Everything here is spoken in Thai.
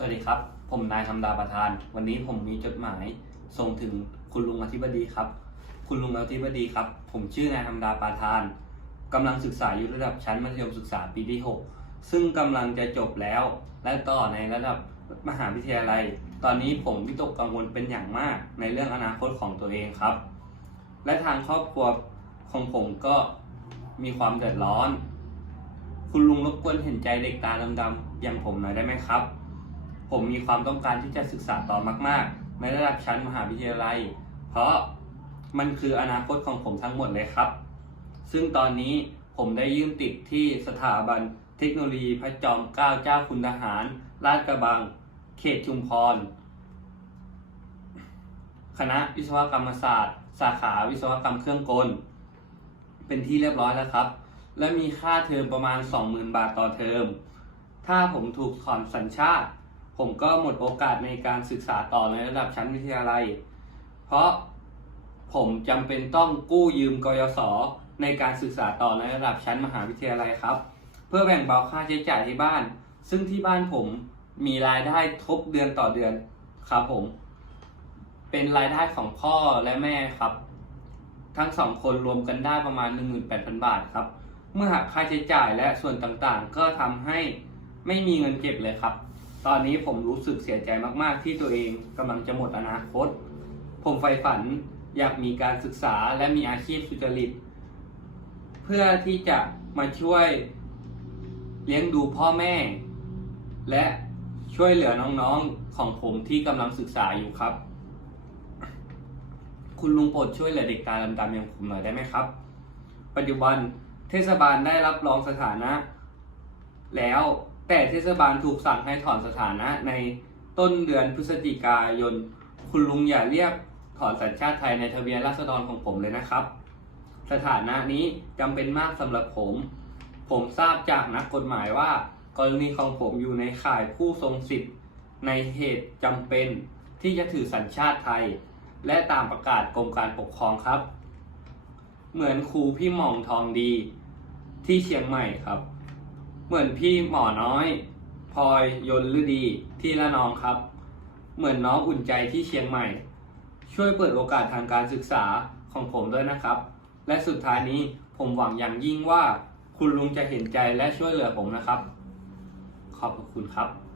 สวัสดีครับ ผมนายธรรมดาประธาน วันนี้ผมมีจดหมาย ส่งถึงคุณลุงอธิบดีครับ คุณลุงอธิบดีครับ ผมชื่อนายธรรมดาประธานกำลังศึกษาอยู่ระดับชั้นมัธยมศึกษาปีที่ 6 ซึ่งกำลังจะจบแล้ว และต่อในระดับมหาวิทยาลัย ตอนนี้ผมวิตกกังวลเป็นอย่างมากในเรื่องอนาคตของตัวเองครับ และทางครอบครัวของผมก็มีความเดือดร้อน คุณลุงรบกวนเห็นใจเด็กตาดำๆอย่างผมหน่อยได้ไหมครับ ผมมีความต้องการที่จะศึกษาต่อมาก ๆ ในระดับชั้นมหาวิทยาลัย เพราะมันคืออนาคตของผมทั้งหมดเลยครับ ซึ่งตอนนี้ผมได้ยื่นติดที่สถาบันเทคโนโลยีพระจอมเกล้าเจ้าคุณทหารลาดกระบัง เขตชุมพร คณะวิศวกรรมศาสตร์ สาขาวิศวกรรมเครื่องกล เป็นที่เรียบร้อยแล้วครับ และมีค่าเทอมประมาณ 20,000 บาทต่อเทอม ถ้าผมถูกถอนสัญชาติ ผมก็หมดโอกาสในการศึกษาต่อในระดับชั้นวิทยาลัย เพราะผมจำเป็นต้องกู้ยืมกยศในการศึกษาต่อในระดับชั้นมหาวิทยาลัยครับ เพื่อแบ่งเบาค่าใช้จ่ายที่บ้าน ซึ่งที่บ้านผมมีรายได้ทบเดือนต่อเดือนครับผม เป็นรายได้ของพ่อและแม่ครับ ทั้งสองคนรวมกันได้ประมาณ 18,000 บาทครับ เมื่อหักค่าใช้จ่ายและส่วนต่างๆ ก็ทำให้ไม่มีเงินเก็บเลยครับ ตอนนี้ผมรู้สึกเสียใจมาก ๆ ที่ตัวเองกำลังจะหมดอนาคต ผมใฝ่ฝันอยากมีการศึกษาและมีอาชีพสุจริต เพื่อที่จะมาช่วยเลี้ยงดูพ่อแม่ และช่วยเหลือน้องๆของผมที่กำลังศึกษาอยู่ครับ คุณลุงโปรดช่วยเหลือเด็กตาดำๆอย่างผมหน่อยได้ไหมครับ ปัจจุบันเทศบาลได้รับรองสถานะ แล้ว แต่เทศบาลถูกสั่งให้ถอนสถานะในต้นเดือนพฤศจิกายน คุณลุงอย่าเรียกถอนสัญชาติไทยในทะเบียนราษฎรของผมเลยนะครับ สถานะนี้จำเป็นมากสำหรับผม ผมทราบจากนักกฎหมายว่า กรณีของผมอยู่ในข่ายผู้ทรงสิทธิ์ในเหตุจำเป็นที่จะถือสัญชาติไทย และตามประกาศกรมการปกครองครับ เหมือนครูพี่หม่องทองดีที่เชียงใหม่ครับ เหมือนพี่หมอน้อยพลอยยนฤดีที่ละนองครับ เหมือนน้องอุ่นใจที่เชียงใหม่ ช่วยเปิดโอกาสทางการศึกษาของผมด้วยนะครับ และสุดท้ายนี้ผมหวังอย่างยิ่งว่า คุณลุงจะเห็นใจและช่วยเหลือผมนะครับ ขอบคุณครับ